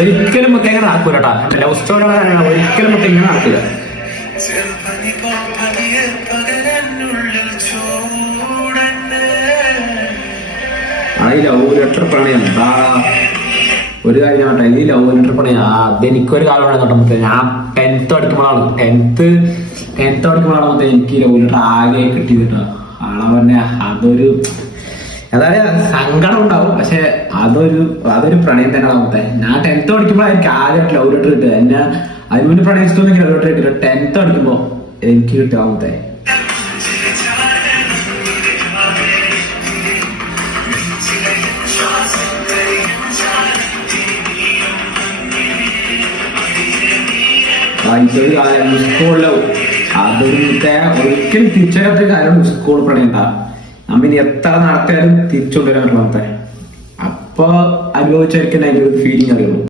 ഒരിക്കലും മുത്തേ നടക്കൂല കേട്ടോ. ലവ് സ്റ്റോറി ഒരിക്കലും മുത്തേ ഇങ്ങനെ നടക്കൂല. ഈ ലവ് ലെറ്റർ പ്രണയം ഒരു കാര്യം കേട്ടോ, ഈ ലവ് ലെറ്റർ പ്രണയം അതെനിക്കൊരു കാലം കേട്ടോ മുത്തേ. ഞാൻ 10th പഠിക്കുമ്പോഴാണ് മുത്തേ എനിക്ക് ലവ് ലെറ്റർ ആകെ കിട്ടിയത് കേട്ടോ. ആളെ പറഞ്ഞ അതൊരു അതായത് സങ്കടം ഉണ്ടാവും, പക്ഷെ അതൊരു പ്രണയം തന്നെയാണ് മുത്തേ. ഞാൻ 10th പഠിക്കുമ്പോഴായിരിക്കും ആദ്യമായിട്ട് ലവ് ലെറ്റർ കിട്ടുക. എന്നെ അതിന് മുന്നേ പ്രണയിച്ചിട്ടൊന്നും ലവ് ലെറ്റർ കിട്ടില്ല. 10th പഠിക്കുമ്പോ എനിക്ക് കിട്ടുക മുത്തേ. ഇതൊരു കാര്യം സ്കൂളിലോ അതൊക്കെ ഒരിക്കലും തിരിച്ചറിയാത്ത കാര്യമാണ് സ്കൂൾ പ്രണയം ഉണ്ടാകും. നമ്മ ഇനി എത്ര നടത്തിയാലും തിരിച്ചുകൊണ്ടുവരാൻ പറ്റും. അപ്പൊ അനുഭവിച്ചായിരിക്കും അതിന്റെ ഒരു ഫീലിംഗ് അറിയുള്ളൂ.